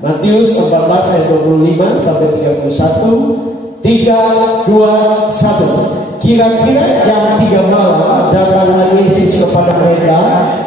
Matius 14 ayat 25 sampai 31. 3, 2, 1. Kira-kira jam 3 malam datanglah Yesus kepada mereka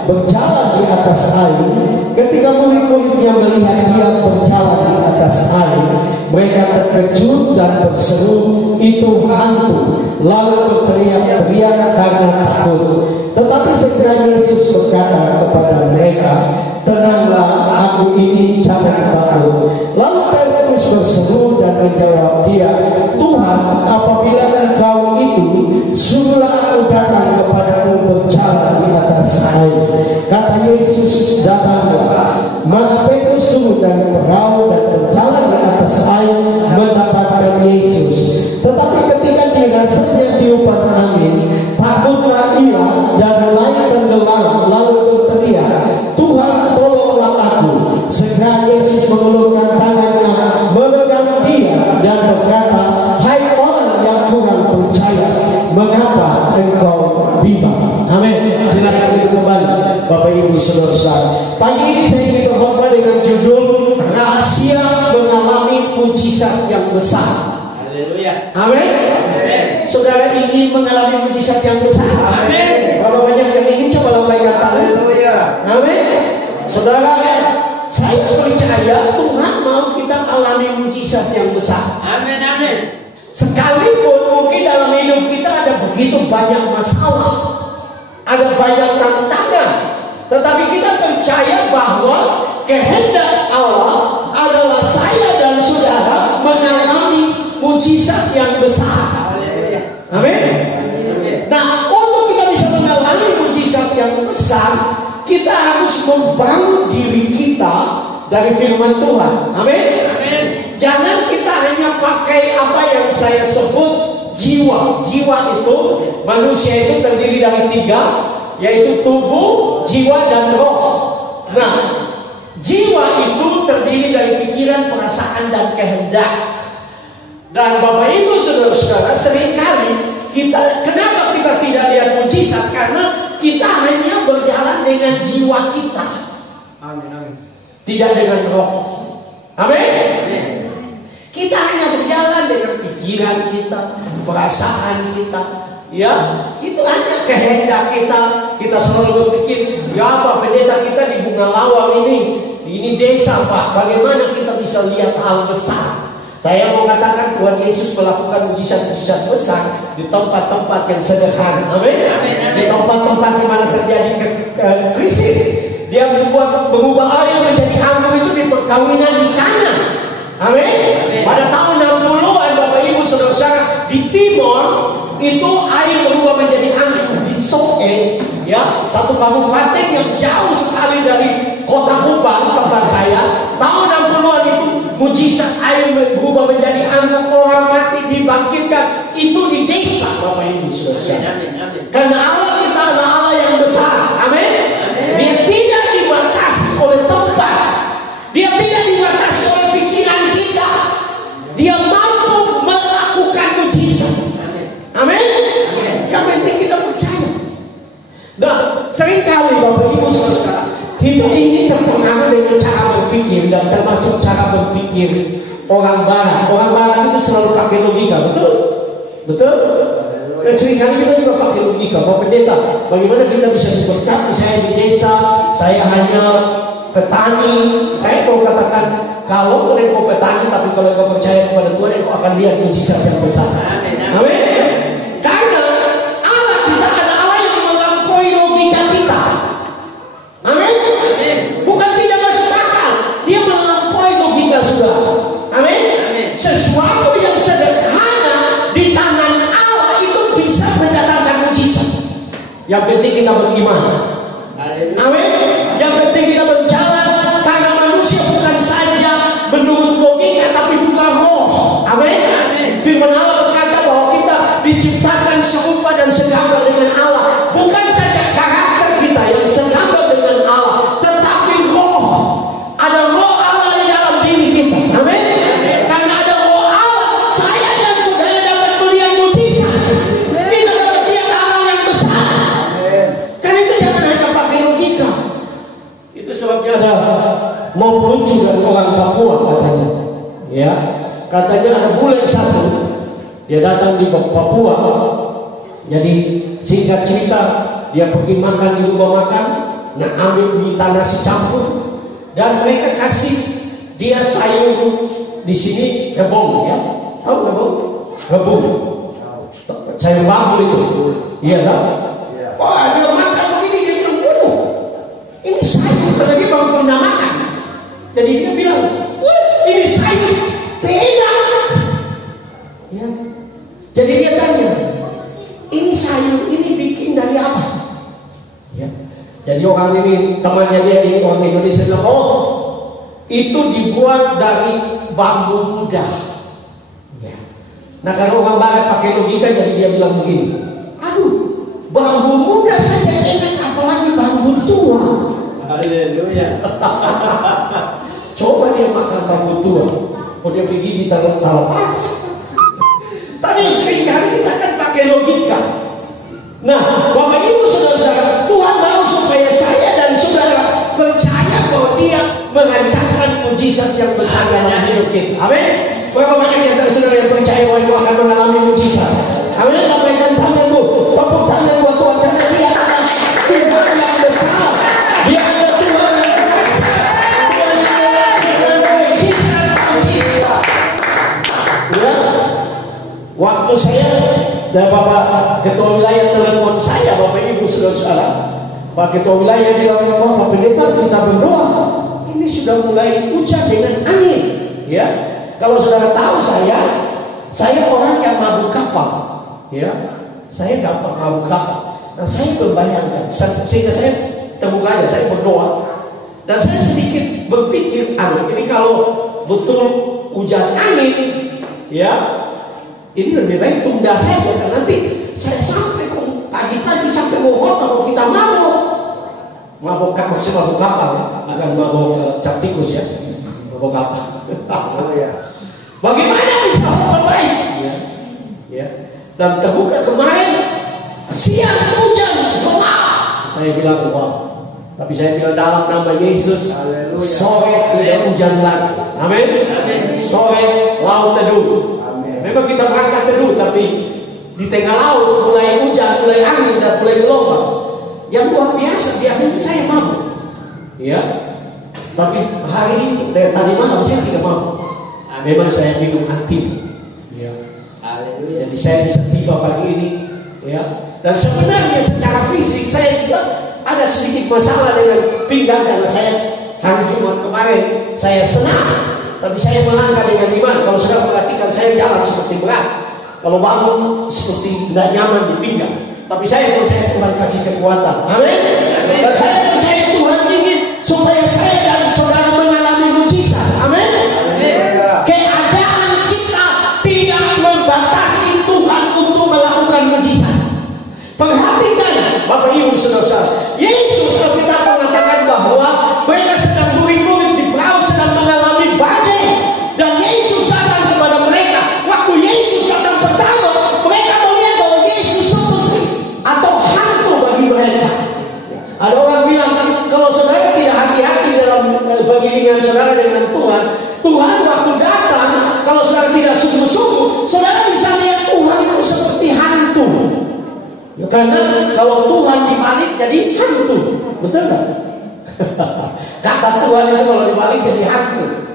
berjalan di atas air. Ketika murid-muridnya melihat dia berjalan di atas air, mereka terkejut dan berseru, "Itu hantu!" Lalu berteriak-teriak karena takut. Tetapi segera Yesus berkata kepada mereka, "Tenanglah, aku ini, jangan takut." Lalu Petrus berseru dan menjawab dia, "Tuhan, apabila Engkau itu, suruhlah aku datang kepadamu berjalan di atas air." Kata Yesus, "Datanglah." Maka Petrus turun dari perahu dan berjalan di atas air mendapatkan Yesus. Tetapi ketika dirasanya tiupan angin, takutlah ia dan mulai tenggelam, lalu berteriak, "Tuhan, tolonglah aku." Segera Yesus mengulurkan tangannya, memegang dia dan berkata, "Hai orang yang kurang percaya, mengapa engkau bimbang?" Amin. Silakan kita kembali, Bapak Ibu Saudara. Pagi ini saya ingin berkhotbah dengan judul Rahasia Mengalami Mujizat yang Besar. Haleluya. Amin. Saudara ingin mengalami mujizat yang besar? Amin. Kalau banyak yang ingin, coba lambaikan tangan. Haleluya. Amin. Saudara, saya percaya Tuhan mau kita alami mujizat yang besar. Amin, amin. Sekalipun mungkin dalam hidup kita ada begitu banyak masalah, ada banyak tantangan, tetapi kita percaya bahwa kehendak Allah adalah saya dan saudara mengalami mujizat yang besar. Amin. Nah, untuk kita bisa mengalami mujizat yang besar, kita harus membangun diri kita dari firman Tuhan. Amin. Jangan kita hanya pakai apa yang saya sebut jiwa. Jiwa itu, manusia itu terdiri dari 3, yaitu tubuh, jiwa, dan roh. Nah, jiwa itu terdiri dari pikiran, perasaan, dan kehendak. Dan Bapak Ibu Saudara-saudara, seringkali kenapa kita tidak lihat mujizat? Karena kita hanya berjalan dengan jiwa kita. Amin. Tidak dengan roh. Amin. Kita hanya berjalan dengan pikiran kita, perasaan kita. Ya, itu hanya kehendak kita. Kita selalu berpikir, ya Pak pendeta, kita di Bunga Lawang ini desa Pak, bagaimana kita bisa lihat hal besar? Saya mau katakan Tuhan Yesus melakukan mujizat-mujizat besar di tempat-tempat yang sederhana. Amin. Di tempat-tempat di mana terjadi krisis, dia berubah air menjadi anggur itu di perkawinan di Kana. Amin. Pada tahun 60-an Bapak Ibu Saudara, di timur itu air berubah menjadi anggur di Soe, ya, satu kabupaten yang jauh sekali dari kota Kupang tempat saya. Tahun 60-an itu mujizat air berubah menjadi anggur, orang mati dibangkitkan. Itu di desa Bapak Ibu Saudara. Karena Allah kita adalah Allah yang besar. Amin. Dia tidak dibatasi oleh tempat. Dia tidak dibatasi oleh pikiran kita. Dia mampu melakukan mujizat. Amin. Yang penting kita percaya. Nah, seringkali Bapak Ibu Saudara, hidup ini terpengaruh dengan cara berpikir, dan termasuk cara berpikir orang Barat. Orang Barat itu selalu pakai logika, betul? Dan seringkali kita juga pakai logika. Bapak pendeta, bagaimana kita bisa diberkati? Saya di desa, saya hanya petani. Saya mau katakan, kalau engkau petani, tapi kalau engkau percaya kepada Tuhan, engkau akan lihat mujizat yang besar. Amin. Karena Allah kita ada Allah yang melampaui logika kita. Amin. Bukan tidak masuk akal, dia melampaui logika sudah. Amin. Sesuatu yang sederhana di tangan Allah itu bisa mendatangkan mujizat. Yang penting kita beriman. Amin. Yang penting kita berjalan, karena manusia bukan saja menurut logika, tapi juga roh. Amin. Firman Allah berkata bahwa kita diciptakan serupa dan segambar dengan Allah. Bukan saja karakter kita yang segambar dengan Allah, tetapi roh. Ada roh Allah di dalam diri kita. Amin. Karena ada roh Allah, saya dan saudara dapat melihat mujizat. Kita dapat lihat hal yang besar. Karena itu jangan Ya, katanya ada bule satu, dia datang di Papua. Jadi singkat cerita, dia pergi makan di rumah makan, ambil minta nasi campur, dan mereka kasih dia sayur di sini rebung, ya, tahu rebung? Rebung, sayur bambu itu, iya tahu? Wah, dia makan begini, dia bilang, waduh, ini sayur, karena dia baru pernah makan. Jadi dia bilang, wah, ini sayur, beda. Ya. Jadi dia tanya, ini sayur ini bikin dari apa? Ya. Jadi orang ini, temannya dia ini orang Indonesia bilang, oh, itu dibuat dari bambu muda. Ya. Nah kalau orang Barat pakai logika, jadi dia bilang begini, aduh, bambu muda saja enak, apalagi bambu tua. Haleluya. Coba dia makan bambu tua, oh dia pergi di pas. Tapi seringkali kita kan pakai logika. Nah, Bapak Ibu saudara-saudara, Tuhan mau supaya saya dan saudara percaya bahwa Dia mengancamkan mujizat yang besar dalam hidup kita. Amin. Berapa banyak di antara saudara yang percaya bahwa Tuhan akan mengalami mujizat? Amin. Lambaikan tanganmu, tepuk tangan buat Tuhan, karena Dia adalah Tuhan yang besar. Dia adalah Tuhan yang besar. Dia adalah mujizat. Ya. Waktu saya dan Bapak Ketua Wilayah telepon saya, Bapak Ibu saudara-saudara, Pak Ketua Wilayah bilang, Bapak Pendeta, kita berdoa, ini sudah mulai hujan dengan angin. Ya, kalau saudara tahu saya orang yang mabuk kapal. Ya, saya gampang mabuk kapal. Nah, saya membayangkan, sehingga saya terbuka aja, saya berdoa, dan saya sedikit berpikir, ini kalau betul hujan angin, ya. Ini lebih baik tunda saja, karena nanti saya sampai pagi-pagi sampai mohon kalau kita mabuk kapal, maksudnya mabuk kapal, bukan mabuk cap tikus ya, mabuk kapal. Bagaimana bisa membaik? Ya. Dan terbuka kemarin siang hujan, saya bilang wah, tapi saya bilang dalam nama Yesus, sore tidak hujan lagi. Amin. Sore laut teduh. Memang kita berangkat teduh, tapi di tengah laut mulai hujan, mulai angin, dan mulai gelombang. Yang luar biasa, biasanya saya mabuk. Ya, tapi hari ini, tadi malam saya tidak mabuk. Memang saya minum aktif. Ya. Jadi saya bisa tiba pagi ini. Ya. Dan sebenarnya secara fisik saya juga ada sedikit masalah dengan pinggang, karena saya hari Jumat kemarin saya senang. Tapi saya melangkah dengan iman. Kalau sudah perhatikan, saya jalan seperti berat. Kalau bangun seperti tidak nyaman di pinggang. Tapi saya percaya Tuhan kasih kekuatan. Amin. Dan saya percaya Tuhan ingin supaya saya dan saudara mengalami mujizat. Amin. Keadaan kita tidak membatasi Tuhan untuk melakukan mujizat. Perhatikan Bapak Ibu saudara-saudara, Yesus kita mengatakan bahwa mereka sedang murid-murid di perahu sedang mengalami badai. Dan Yesus datang kepada mereka. Waktu Yesus datang pertama, mereka melihat bahwa Yesus seperti atau hantu bagi mereka. Ada orang bilang, kalau saudara tidak hati-hati dalam bergilingan saudara dengan Tuhan, Tuhan waktu datang, kalau saudara tidak sungguh-sungguh, saudara bisa lihat Tuhan itu seperti hantu. Ya, karena kalau Tuhan dibalik jadi hantu, betul nggak? Kata Tuhan itu kalau dibalik jadi hantu.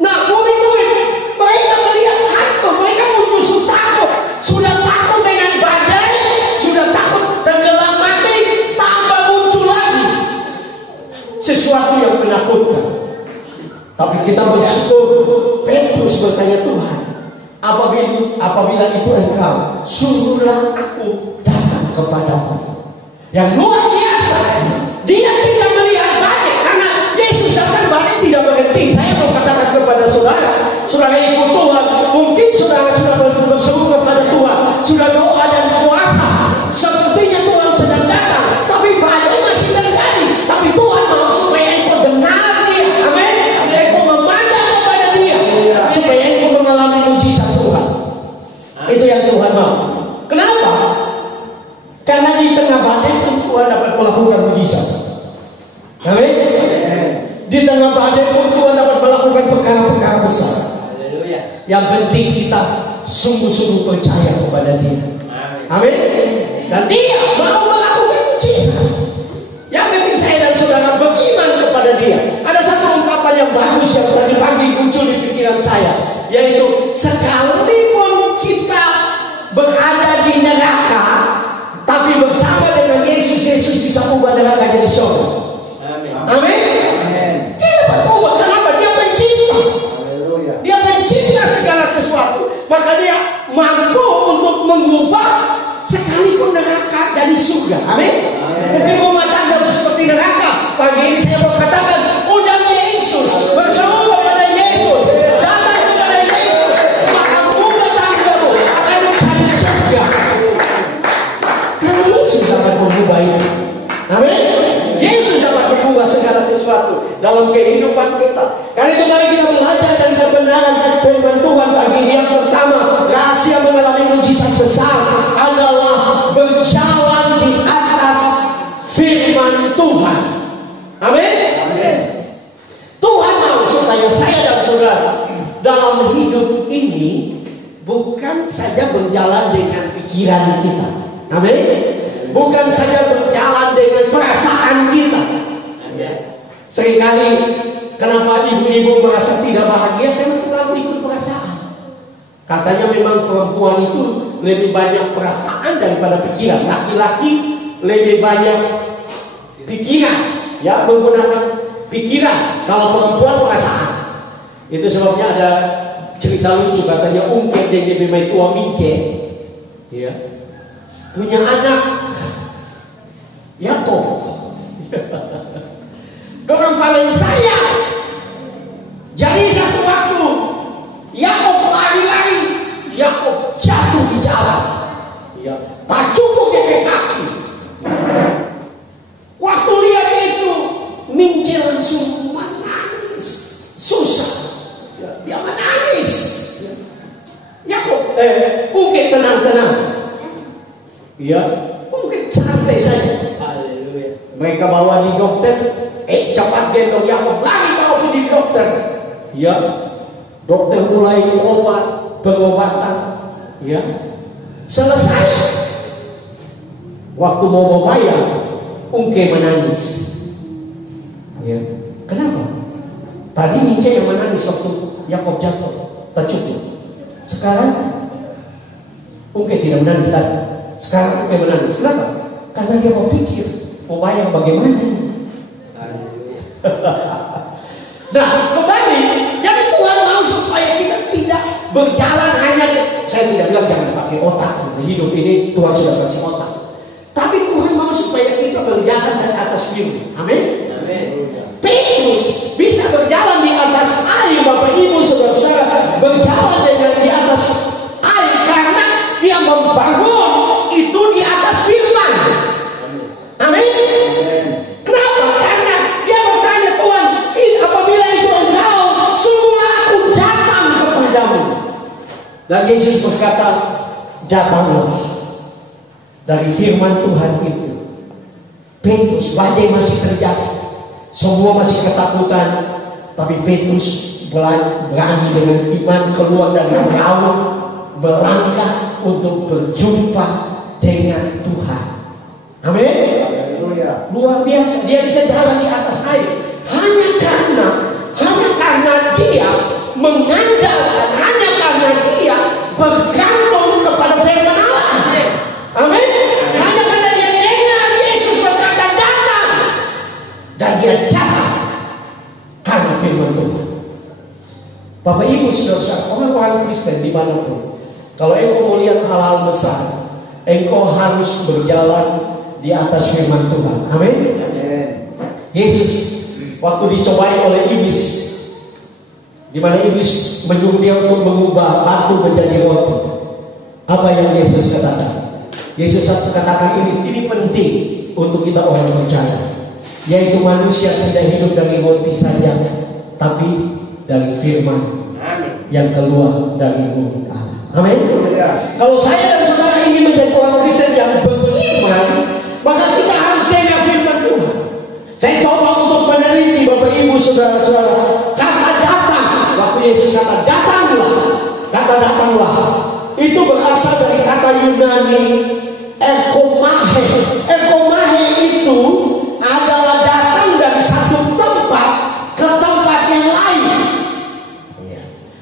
Nah, murid-murid mereka melihat hantu, mereka justru takut. Sudah takut dengan badai, sudah takut tenggelam mati, tambah muncul lagi sesuatu yang menakutkan. Tapi kita bersyukur, Petrus bertanya, Tuhan, apabila itu engkau, suruhlah aku datang kepadamu. Yang luar biasa, dia tidak melihat badai, karena Yesus datang badai tidak berhenti. Saya mau katakan kepada saudara, saudara ikut Tuhan, mungkin saudara sudah berseru kepada Tuhan, sudah doa dan puasa, sepertinya Tuhan sedang datang, tapi badai masih terjadi. Tapi Tuhan mau supaya engkau dengar Dia, amin. Engkau memandang kepada Dia, supaya engkau mengalami mujizat Tuhan. Itu yang Tuhan mau. Kenapa? Karena di tengah badai pun Tuhan dapat melakukan mujizat. Amin. Di tengah badai pun Tuhan dapat melakukan perkara-perkara besar. Yang penting kita sungguh-sungguh percaya kepada Dia. Amin. Dan Dia mau melakukan mujizat. Yang penting saya dan saudara beriman kepada Dia. Ada satu ungkapan yang bagus yang tadi pagi muncul di pikiran saya, yaitu sekalipun kita berada di neraka, tapi bersama dengan Yesus, Yesus bisa ubah neraka jadi surga. Amin. Amin. Dia dapat ubah. Kenapa? Dia pencipta. Dia pencipta segala sesuatu, maka Dia mampu untuk mengubah sekalipun neraka jadi surga. Amin. Mungkin rumah tangga seperti neraka. Pagi ini saya mau katakan, undang Yesus, berseru kepada Yesus, datang kepada Yesus, maka rumah tanggamu akan menjadi surga. Karena Yesus akan mengubah itu. Amin. Yesus dapat mengubah segala sesuatu dalam kehidupan kita. Karena itu mari kita belajar dan kebenaran firman Tuhan pagi ini. Yang pertama, rahasia mengalami mujizat besar adalah berjalan di atas firman Tuhan. Amin. Amin. Tuhan mau supaya saya dan saudara dalam hidup ini bukan saja berjalan dengan pikiran kita. Amin. Bukan saja berjalan dengan perasaan kita. Seringkali kenapa ibu-ibu merasa tidak bahagia? Karena terlalu ikut perasaan. Katanya memang perempuan itu lebih banyak perasaan daripada pikiran. Laki-laki lebih banyak pikiran, ya, menggunakan pikiran. Kalau perempuan perasaan. Itu sebabnya ada cerita lucu, katanya ungkit yang lebih main tua mince, ya, punya anak Yakob. Orang paling sayang. Jadi satu waktu Yakob lari-lari, Yakob jatuh di jalan, ya, tak cukup pakai kaki. Waktu lihat itu, Mince langsung menangis, susah, ya, dia menangis. Yakob, Ungkit tenang-tenang, ya, Ungkit santai saja. Haleluya. Mereka bawa di dokter. Cepat gendong Yakob, lari bawa pergi di dokter. Ya, dokter mulai pengobatan. Ya, selesai. Waktu mau membayar, Ungke menangis. Ya, kenapa? Tadi Mince yang menangis waktu Yakob jatuh, tak cukup. Sekarang Ungke tidak menangis lagi. Sekarang Ungke menangis. Kenapa? Karena dia mau pikir, mau bayar bagaimana. Nah, kembali, jadi Tuhan mau supaya kita tidak berjalan hanya, saya tidak bilang jangan pakai otak. Hidup ini Tuhan sudah kasih otak. Tapi Tuhan mau supaya kita berjalan di atas firman. Amin. Petrus bisa berjalan di atas air, Bapak Ibu saudara-saudara, berjalan dengan di atas air karena dia membangun itu di atas firman. Amin. Kenapa? Karena dia bertanya, Tuhan, apabila itu Engkau, suruhlah aku datang kepadamu. Dan Yesus berkata, datanglah. Dari firman Tuhan itu, Petrus, badai masih terjadi, semua masih ketakutan, tapi Petrus berani dengan iman keluar dari perahu, melangkah untuk berjumpa dengan Tuhan. Amin. Luar biasa, dia bisa jalan di atas air hanya karena dia mengandalkan, hanya karena dia bergantung kepada firman Allah. Amin. Hanya karena dia dengar Yesus berkata datang, dan dia datang karena firman Tuhan. Bapak Ibu saudara, orang-orang Kristen dimanapun, kalau engkau mau lihat hal-hal besar, engkau harus berjalan di atas firman Tuhan. Amin. Yesus waktu dicobai oleh iblis, di mana iblis menyuruh dia untuk mengubah batu menjadi roti, apa yang Yesus katakan? Yesus katakan ini penting untuk kita orang percaya, yaitu manusia tidak hidup dari roti saja, tapi dari firman yang keluar dari mulut Allah. Amin. Kalau saya dan saudara ingin menjadi orang Kristen yang beriman, maka kita harus dengar firman Tuhan. Saya coba untuk meneliti Bapak Ibu saudara-saudara, kata datang, waktu Yesus kata datanglah, kata datanglah itu berasal dari kata Yunani ekomahe. Ekomahe itu adalah datang dari satu tempat ke tempat yang lain.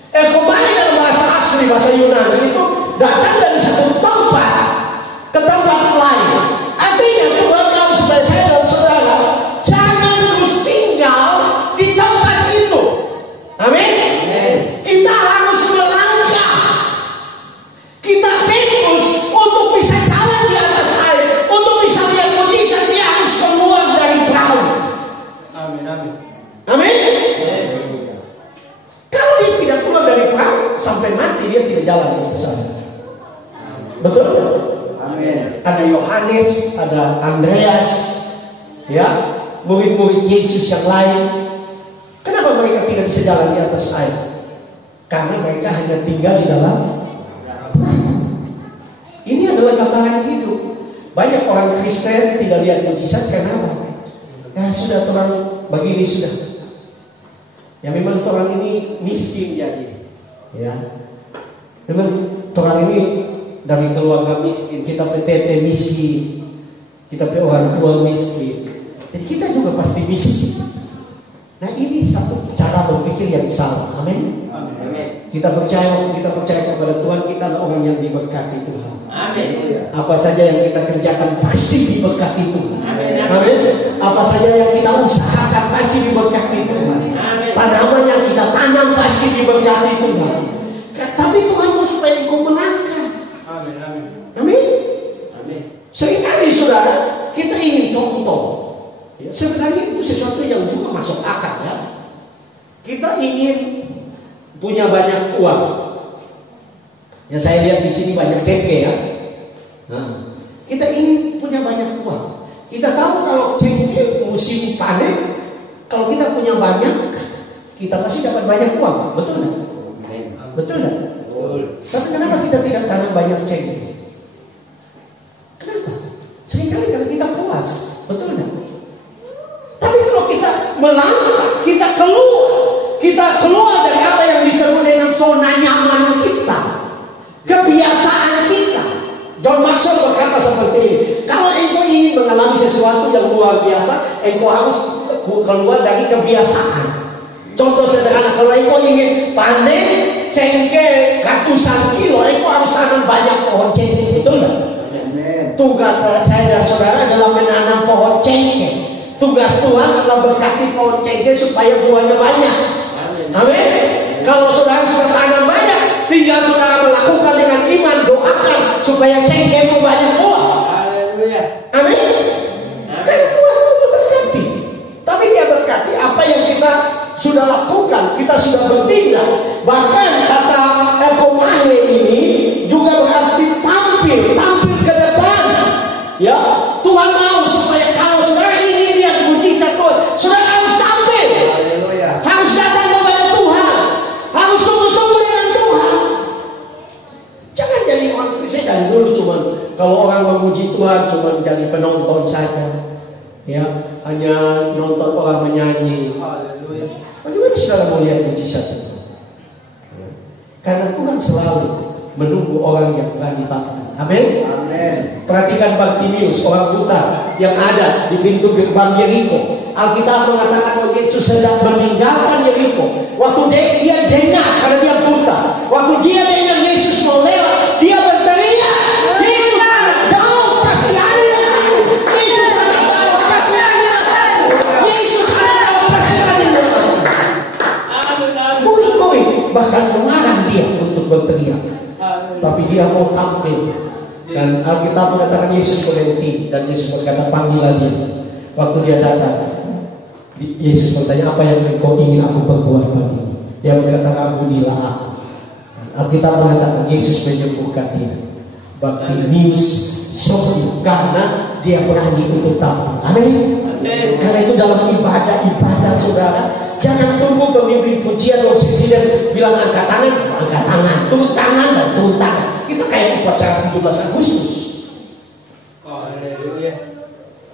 Ekomahe dalam bahasa asli, bahasa Yunani itu datang dari satu tempat ke tempat lain. Artinya Tuhan mau supaya saya dan saudara jangan terus tinggal di tempat itu. Amin. Kita harus melangkah. Kita terus untuk bisa jalan di atas air, untuk bisa lihat mujizat, dia harus keluar dari perahu. Amin. Amin. Amin. Kalau dia tidak keluar dari perahu sampai mati, dia tidak jalan ke sana. Betul? Amin. Ada Yohanes, ada Andreas, ya, murid-murid Yesus yang lain. Kenapa mereka tidak bisa jalan di atas air? Karena mereka hanya tinggal di dalam. Ini adalah gambaran hidup. Banyak orang Kristen tidak lihat mujizat karena apa? Ya sudah, orang begini sudah. Ya memang orang ini miskin jadi. Ya, memang orang ini dari keluarga miskin, kita PTT miskin, kita orang tua miskin. Jadi kita juga pasti miskin. Nah ini satu cara berpikir yang salah. Amin. Kita percaya kepada Tuhan, kita adalah orang yang diberkati Tuhan. Amin. Apa saja yang kita kerjakan pasti diberkati Tuhan. Amin. Amin. Apa saja yang kita usahakan pasti diberkati Tuhan. Amin. Tanaman yang kita tanam pasti diberkati Tuhan. Tapi Tuhan mau supaya engkau melangkah. Amin. Amin. Amin. Amin. Seringkali saudara kita ingin contoh. Ya, sebenarnya itu sesuatu yang juga masuk akal ya. Kita ingin punya banyak uang. Yang saya lihat di sini banyak cengkeh ya. Nah, kita ingin punya banyak uang. Kita tahu kalau cengkeh musim panen, kalau kita punya banyak, kita pasti dapat banyak uang. Betul nggak? Betul nggak? Tapi kenapa kita tidak tanam banyak cengkeh? Kenapa? Seringkali karena kita puas. Betul nggak? Tapi kalau kita melangkah, kita keluar dari apa yang disebut dengan zona nyaman kita, kebiasaan kita. John Maxwell berkata seperti ini, kalau engkau ingin mengalami sesuatu yang luar biasa, engkau harus keluar dari kebiasaan. Contoh sederhana, kalau engkau ingin panen cengkeh ratusan kilo, engkau harus tanam banyak pohon cengkeh. Betul nggak? Tugas saya dan saudara adalah menanam pohon cengkeh. Tugas Tuhan adalah berkati pohon cengkeh supaya buahnya banyak. Amin. Kalau saudara sudah tanam banyak, tinggal saudara melakukan dengan iman, doakan supaya cengkehmu banyak buah. Amin. Kan Tuhan berkati. Tapi dia berkati apa yang kita sudah lakukan, kita sudah bertindak. Bahkan kata ekomahe ini juga berarti tampil ke depan. Ya, Tuhan mau supaya kalau saudara ingin lihat mujizat Tuhan, saudara harus tampil. Harus datang kepada Tuhan. Harus sungguh-sungguh dengan Tuhan. Jangan jadi orang Kristen dari dulu cuma kalau orang memuji Tuhan cuma jadi penonton saja. Ya, hanya nonton orang menyanyi. Bagaimana saudara mau lihat mujizat itu? Karena Tuhan selalu menunggu orang yang berani tampil. Amin. Perhatikan Bartimius, orang buta yang ada di pintu gerbang Yeriko. Alkitab mengatakan bahwa Yesus sedang meninggalkan Yeriko. Waktu dia dengar karena dia buta. Waktu dia dengar Yesus mau lewat, dia berteriak, Yesus anak Daud, kasihanilah aku. Yesus anak Daud, kasihanilah aku. Yesus anak Daud, kasihanilah aku. Murid-murid bahkan melarang dia untuk berteriak. Tapi dia mau tampil. Dan Alkitab mengatakan Yesus berhenti dan Yesus berkata, panggillah dia. Waktu dia datang, Yesus bertanya, apa yang engkau ingin aku berbuat bagimu? Dia berkata, ampunilah aku. Alkitab mengatakan Yesus menyembuhkan dia. Bartimius sembuh karena dia berani untuk tampil. Amin. Karena itu dalam ibadah saudara, jangan tunggu pemimpin pujian worship leader bilang angkat tangan, turun tangan dan turun tangan. Kita kayak upacara 17 Agustus.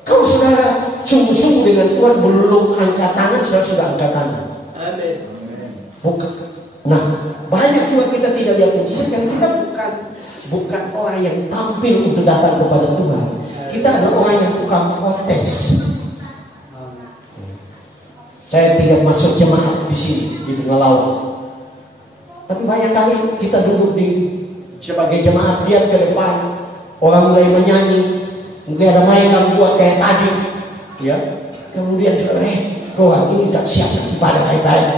Kalau saudara sungguh-sungguh dengan Tuhan belum angkat tangan, saudara sudah angkat tangan. Bukan. Nah, banyak juga kita tidak lihat mujizat yang kita bukan orang yang tampil untuk datang kepada Tuhan. Kita adalah orang yang tukang protes. Saya tidak masuk jemaat di sini di tengah laut. Tapi banyak kali kita duduk di sebagai jemaat, lihat ke depan, orang mulai menyanyi, mungkin ada mainan buat kayak tadi, ya. Kemudian orang ini tidak siap ibadah baik-baik.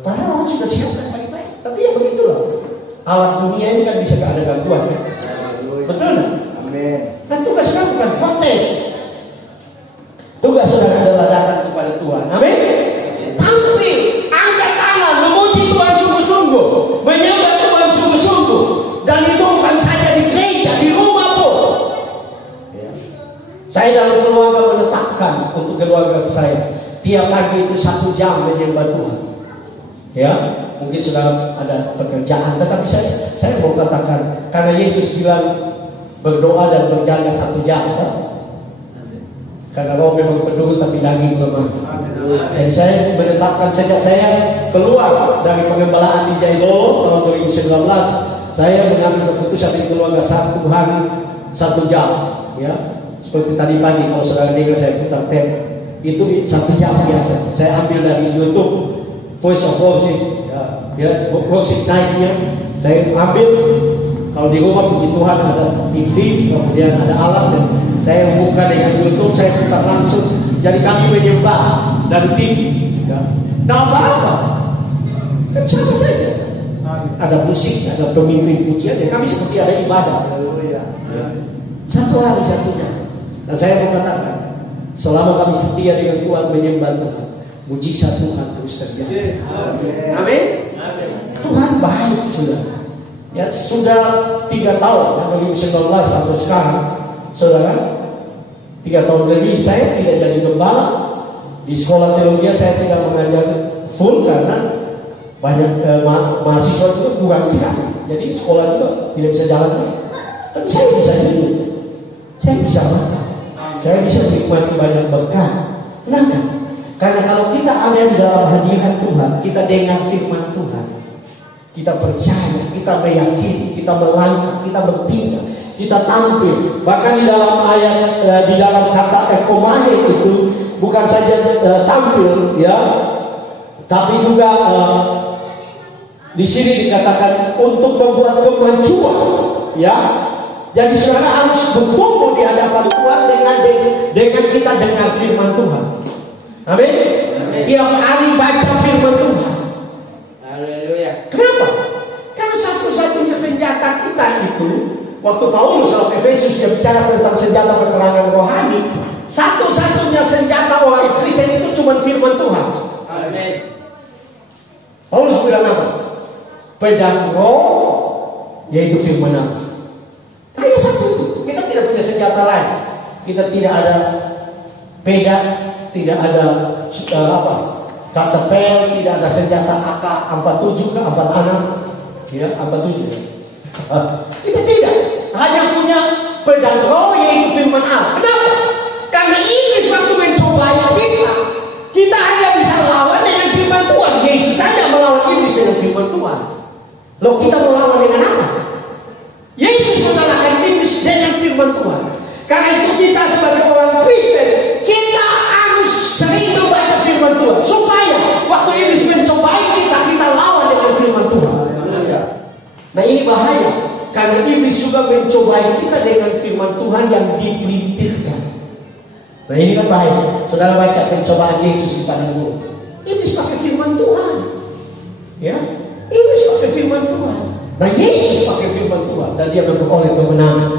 Padahal orang sudah siapkan baik-baik. Tapi ya begitulah. Alat dunia ini kan bisa ada gangguan, kan? Betul kan? Amin. Dan tugas kita bukan protes. Tugas saudara adalah datang kepada Tuhan. Amin. Tampil, angkat tangan, memuji Tuhan sungguh-sungguh, menyembah Tuhan sungguh-sungguh. Dan itu bukan saja di gereja, di rumah pun. Saya dalam keluarga menetapkan untuk keluarga saya tiap pagi itu 1 jam menyembah Tuhan. Ya, mungkin sudah ada pekerjaan, tetapi saya mau katakan, karena Yesus bilang berdoa dan berjaga 1 jam. Kan? Karena roh memang peduli tapi daging lemah. Dan saya menetapkan sejak saya keluar dari pengembalaan di Jailolo tahun 2019, saya mengambil keputusan di keluarga 1 hari 1 jam. Ya, seperti tadi pagi kalau saudara dengar saya putar tape, itu 1 jam biasa. Saya ambil dari YouTube Voice of Worship, ya, worship night-nya saya ambil. Kalau di rumah puji Tuhan ada TV, kemudian ada alat, dan saya buka dengan YouTube, saya putar langsung. Jadi kami menyembah dari TV, ya. Nah, apa-apa kan sama saja. Ada musik, ada pemimpin pujian, ya kami seperti ada ibadah. Satu hari satunya. Dan saya mengatakan, selama kami setia dengan Tuhan menyembah Tuhan, mujizat Tuhan terus terjadi. Amin. Tuhan baik, saudara. Ya, sudah 3 tahun, 2019 sampai sekarang, saudara, 3 tahun lebih saya tidak jadi gembala. Di sekolah teologi saya tidak mengajar full karena banyak mahasiswa itu kurang sekali. Jadi sekolah juga tidak bisa jalan. Tapi saya bisa hidup, saya bisa makan, saya bisa menikmati banyak berkah. Kenapa? Karena kalau kita ada di dalam hadirat Tuhan, kita dengar firman Tuhan, kita percaya, kita meyakini, kita melangkah, kita bertindak, kita tampil. Bahkan di dalam ayat, di dalam kata ekomahe itu bukan saja tampil, ya, tapi juga di sini dikatakan untuk membuat kemajuan, ya. Jadi saudara harus bertumbuh di hadapan Tuhan dengan kita dengar firman Tuhan. Amin. Tiap hari baca firman Tuhan. Haleluya. Kenapa? Karena satu-satunya senjata kita itu, waktu Paulus dalam Efesus dia bicara tentang senjata peperangan rohani, satu-satunya senjata orang Kristen itu cuma firman Tuhan. Amin. Paulus bilang apa? Pedang roh, yaitu firman Allah. Hanya satu itu. Kita tidak punya senjata lain. Kita tidak ada pedang, tidak ada katapel, tidak ada senjata AK-47 ke 46, ya 47. Kita tidak. Hanya punya pedang roh yaitu firman Allah. Kenapa? Karena iblis waktu mencobai kita hanya bisa melawan dengan firman Tuhan. Yesus saja melawan iblis dengan firman Tuhan. Loh, kita melawan dengan apa? Yesus mengalahkan iblis dengan firman Tuhan. Karena itu kita sebagai orang Kristen, kita harus sering membaca firman Tuhan, supaya waktu iblis mencobai kita lawan dengan firman Tuhan. Nah, ini bahaya, karena iblis juga mencobai kita dengan firman Tuhan yang dipelintirkan. Nah, ini kan bahaya. Saudara baca pencobaan Yesus di padang gurun. Iblis pakai firman Tuhan, ya. Iblis pakai firman Tuhan. Nah, Yesus pakai firman Tuhan dan dia memperoleh kemenangan.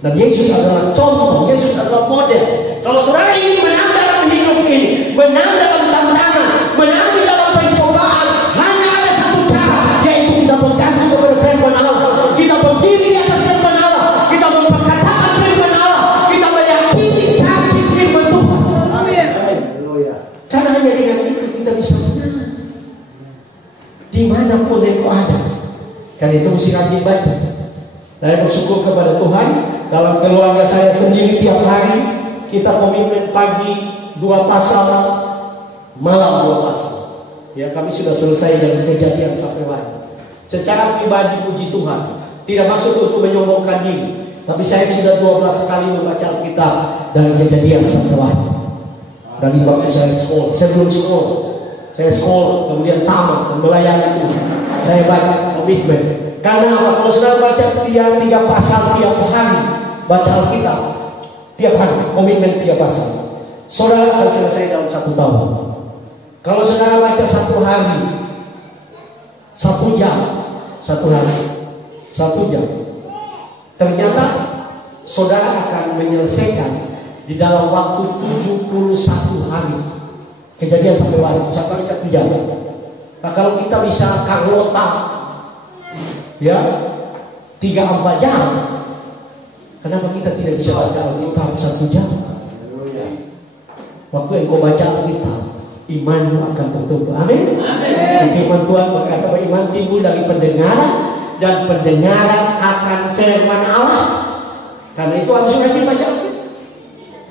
Dan Yesus adalah contoh, Yesus adalah model. Kalau saudara ini menang dalam hidup ini, menang dalam tantangan, menang di dalam pencobaan, hanya ada satu cara, yaitu kita bergantung kepada firman Allah. Kita berdiri di atas firman Allah, kita memperkatakan firman Allah, kita meyakini janji firman Tuhan. Amin. Karena hanya dengan itu kita bisa menang dimanapun engkau ada. Karena itu mesti rajin baca. Saya bersyukur kepada Tuhan, dalam keluarga saya sendiri tiap hari kita komitmen pagi 2 pasal, malam 2 pasal. Ya, kami sudah selesai dari Kejadian sampai Wahyu. Secara pribadi puji Tuhan, tidak maksud untuk menyombongkan diri, tapi saya sudah 12 kali membaca Alkitab dari Kejadian sampai Wahyu. Dari waktu saya sekolah, saya belum sekolah. Saya sekolah, kemudian tamat dan melayani Tuhan. Saya banyak komitmen. Karena apa? Kalau saudara baca 3 pasal tiap hari, baca Alkitab tiap hari, komitmen 3 pasal, saudara akan selesai dalam 1 tahun. Kalau saudara baca 1 hari, 1 jam, 1 hari, 1 jam, ternyata saudara akan menyelesaikan di dalam waktu 71 hari. Kejadian sampai Wahyu, 1 jam. Nah, kalau kita bisa karlota, ya 3-4 jam, kenapa kita tidak bisa baca Alkitab 1 jam? Waktu engkau baca Alkitab, imanmu akan bertumbuh. Amin. Firman Tuhan berkata bahwa iman timbul dari pendengaran, dan pendengaran akan firman Allah. Karena itu harus rajin baca Alkitab.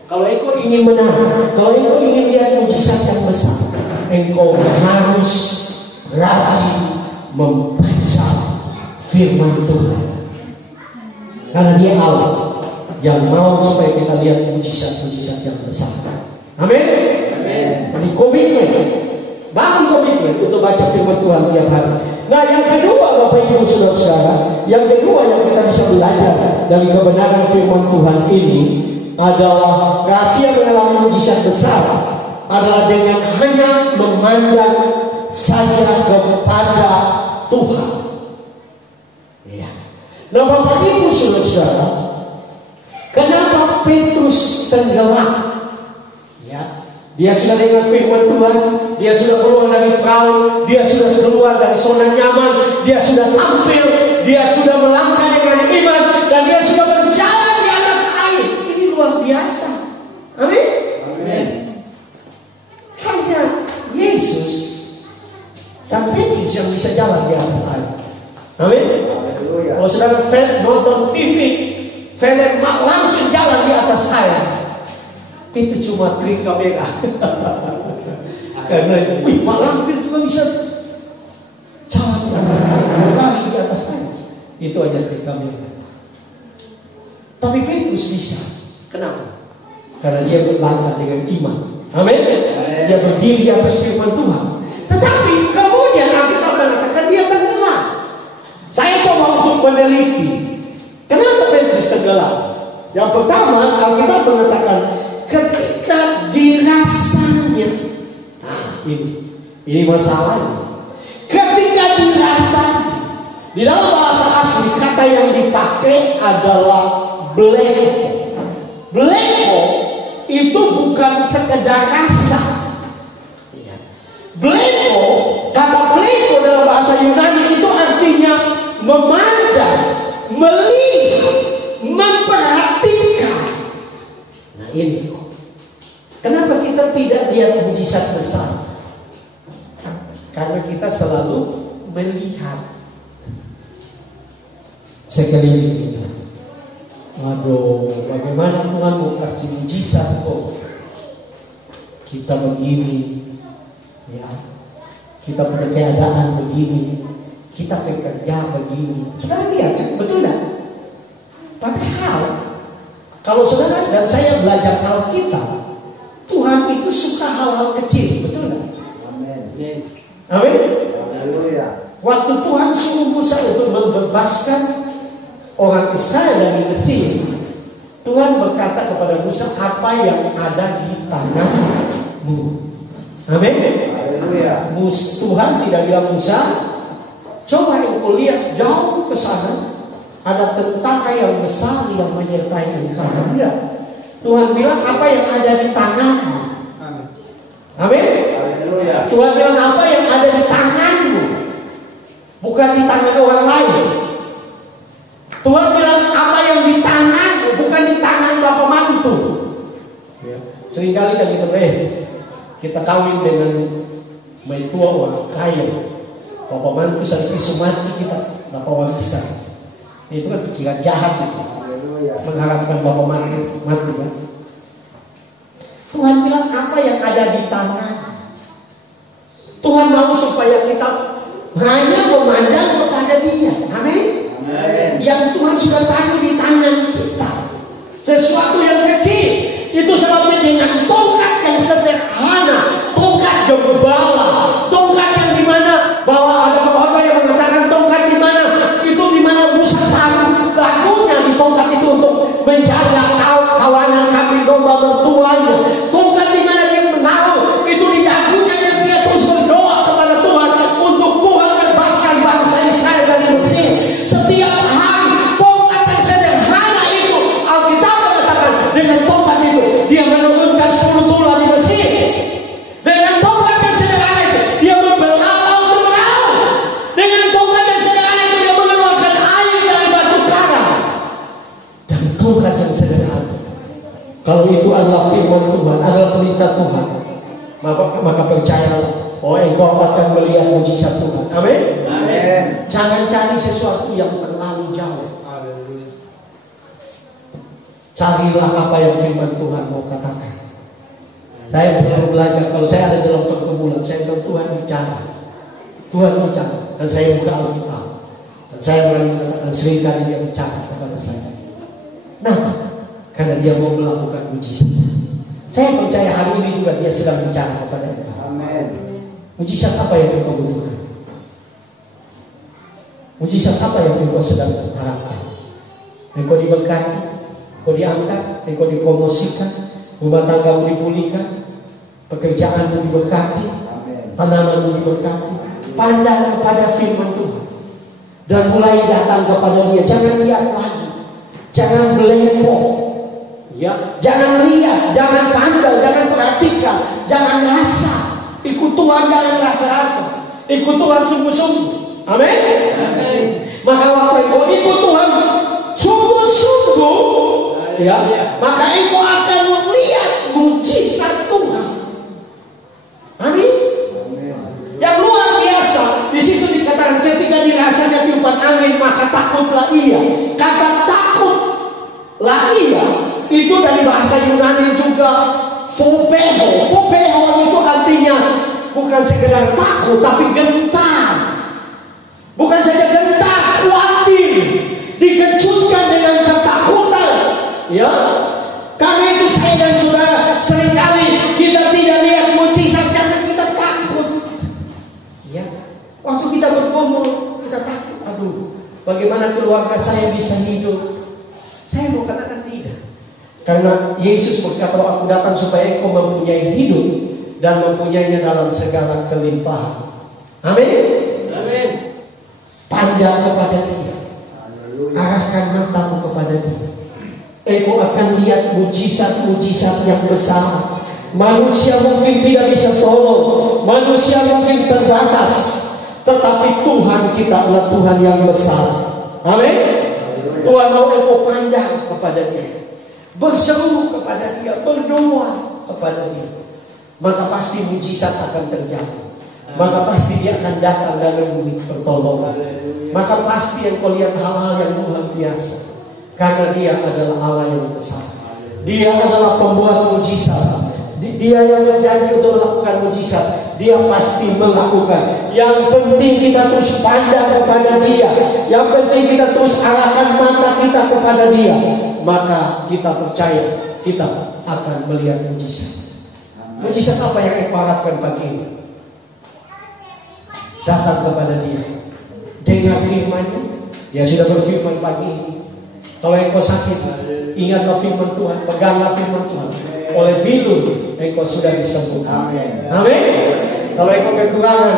Kalau engkau ingin menang, kalau engkau ingin lihat mujizat yang besar, engkau harus rajin membaca firman Tuhan. Karena Dia Allah yang mau supaya kita lihat mujizat-mujizat yang besar. Amin. Jadi komitmen, bangun komitmen untuk baca firman Tuhan tiap hari. Nah, yang kedua, Bapak Ibu Saudara, yang kedua yang kita bisa belajar dari kebenaran firman Tuhan ini adalah rahasia mengalami mujizat besar adalah dengan hanya memandang saja kepada Tuhan. Ya. Nah, Bapak Ibu Saudara, kenapa Petrus tenggelam? Ya, dia sudah dengar firman Tuhan, dia sudah keluar dari perahu, dia sudah keluar dari zona nyaman, dia sudah tampil, dia sudah melangkah dengan iman, dan dia sudah berjalan di atas air. Ini luar biasa. Amin. Amin. Hanya Yesus dan Petrus yang bisa jalan di atas air. Amin. Kalau saudara nonton TV, film Mak Lampir jalan di atas air, itu cuma trik kamera. Karena Mak Lampir juga bisa jalan di atas air, berlari di atas air. Itu aja trik kamera. Tapi Petrus bisa. Kenapa? Karena dia berlangkah dengan iman. Amin. Dia berdiri di atas firman Tuhan. Tetapi kemudian Alkitab mengatakan dia tenggelam. Saya coba untuk meneliti kenapa Petrus tenggelam. Yang pertama, Alkitab mengatakan ketika dirasanya. Nah, ini masalahnya. Ketika dirasanya, di dalam bahasa asli kata yang dipakai adalah bleko. Bleko itu bukan sekedar rasa. Bleko, kata bleko dalam bahasa Yunani itu artinya memandang, melihat, memperhatikan. Nah, ini kenapa kita tidak lihat mujizat besar? Karena kita selalu melihat sekeliling kita. Waduh, bagaimana Tuhan mau kasih mujizat kok kita begini, ya, kita punya keadaan begini, kita bekerja begini. Saudara lihat kan, betul tak? Padahal kalau saudara dan saya belajar Alkitab, Tuhan itu suka hal-hal kecil, betul tak? Amin. Amin. Waktu Tuhan suruh Musa untuk membebaskan orang Israel dari Mesir, Tuhan berkata kepada Musa, apa yang ada di tanganmu. Amin. Tuhan tidak bilang Musa, coba engkau lihat jauh ke sana, ada tentara yang besar yang menyertai engkau. Tidak. Tuhan bilang apa yang ada di tanganmu. Amin. Tuhan bilang apa yang ada di tanganmu, bukan di tangan orang lain. Tuhan bilang apa yang di tanganmu, bukan di tangan bapak mantu. Ya. Seringkali kan kita kawin dengan mertua orang kaya, bapak mantu sampai mati kita bapak warisan. Itu kan pikiran jahat itu. Mengharapkan bapak mantu mati kan. Tuhan bilang apa yang ada di tangan. Tuhan mau supaya kita hanya memandang kepada Dia. Amin. Yang Tuhan sudah taruh di tangan kita. Sesuatu yang kecil. Itu sebabnya dengan tongkat yang sederhana, tongkat gembala, tongkat yang dimana bahwa ada beberapa yang mengatakan tongkat dimana itu dimana Musa taruh lakunya di tongkat itu untuk menjaga kawanan kambing domba mertuanya. Tongkat dimana dia menaruh itu di dagunya dan dia terus berdoa kepada Tuhan untuk Tuhan bebaskan bangsa Israel dari Mesir. Setiap hari tongkat yang sederhana itu Alkitab mengatakan dengan tongkat itu dia menurunkan 10 tulah di Mesir. Dengan tongkat yang sederhana itu dia membelah laut berlaut. Dengan tongkat yang sederhana itu dia mengeluarkan air dari batu karang. Dan tongkat yang sederhana, kalau itu adalah firman Tuhan, adalah perintah Tuhan, maka percayalah, engkau akan melihat mujizat Tuhan. Amin. Jangan cari sesuatu yang terlalu jauh. Carilah apa yang firman Tuhan mau katakan. Saya selalu belajar, kalau saya ada dalam pergumulan, saya bilang Tuhan bicara. Tuhan bicara, dan saya buka Alkitab. Dan saya berani mengatakan seringkali dia bicara kepada saya. Nah, karena dia mau melakukan mujizat. Saya percaya hari ini juga dia sedang bicara kepada engkau. Amin. Mujizat apa yang engkau butuhkan? Mujizat apa yang engkau sedang harapkan? Engkau diberkati, engkau diangkat, engkau dipromosikan, rumah tanggamu dipulihkan, pekerjaanmu diberkati, tanamanmu diberkati. Pandang kepada firman Tuhan dan mulai datang kepada Dia. Jangan lihat lagi, jangan belepo, ya, jangan lihat, jangan pandang, jangan perhatikan, jangan rasa. Ikut Tuhan, jangan rasa-rasa. Ikut Tuhan sungguh-sungguh. Amin. Maka waktu engkau ikut Tuhan sungguh-sungguh, ya, maka engkau akan melihat mujizat Tuhan. Amin. Yang luar biasa. Di situ dikatakan ketika dirasanya tiupan angin maka takutlah ia. Kata takutlah ia itu dari bahasa Yunani juga fobeho. Fobeho itu artinya bukan sekedar takut tapi gentar. Bukan saja gentar, khawatir, dikejutkan dengan ketakutan. Ya, karena itu saya dan saudara seringkali kita tidak lihat mujizat karena kita takut. Ya, waktu kita bergumul kita takut. Aduh, bagaimana keluarga saya bisa hidup? Saya mau katakan tidak. Karena Yesus berkata, aku datang supaya engkau mempunyai hidup dan mempunyainya dalam segala kelimpahan. Amin. Amin. Pandang kepada Dia, arahkan matamu kepada Dia. Engkau akan lihat mujizat-mujizat yang besar. Manusia mungkin tidak bisa tolong, manusia mungkin terbatas, tetapi Tuhan kita adalah Tuhan yang besar. Amin. Tuhan mau engkau pandang kepada Dia, berseru kepada Dia, berdoa kepada Dia, maka pasti mujizat akan terjadi. Maka pasti Dia akan datang dan memberi pertolongan. Maka pasti engkau lihat hal-hal yang luar biasa. Karena Dia adalah Allah yang besar. Dia adalah pembuat mujizat. Dia yang berjanji untuk melakukan mujizat. Dia pasti melakukan. Yang penting kita terus pandang kepada Dia. Yang penting kita terus arahkan mata kita kepada Dia. Maka kita percaya kita akan melihat mujizat. Mujizat apa yang engkau harapkan pagi ini? Datang kepada Dia, dengar firman-Nya. Dia sudah berfirman pagi ini. Kalau engkau sakit, ingatlah firman Tuhan, peganglah firman Tuhan. Oleh bilur engkau sudah disembuhkan. Amin. Kalau engkau kekurangan,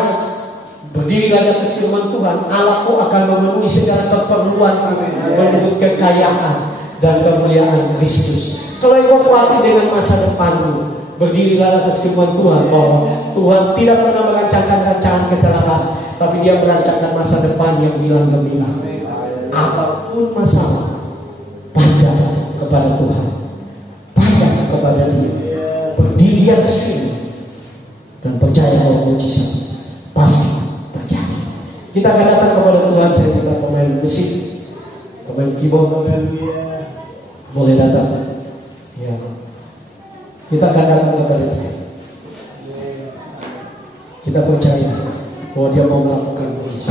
berdirilah di atas firman Tuhan. Allahku akan memenuhi segala keperluan menurut kekayaan dan kemuliaan Kristus. Kalau engkau khawatir dengan masa depanmu, berdirilah atas firman Tuhan bahwa Tuhan tidak pernah merancangkan rancangan kecelakaan, tapi Dia merancangkan masa depan yang bilang-bilang. Apapun masalah, pandang kepada Tuhan, pandang kepada Dia, berdiri atas firman dan percaya bahwa mujizat pasti terjadi. Kita akan datang kepada Tuhan. Saya minta pemain musik, pemain keyboard boleh datang. Ya. Kita akan datang kepada Dia. Kita percaya bahwa Dia mau melakukan mujizat.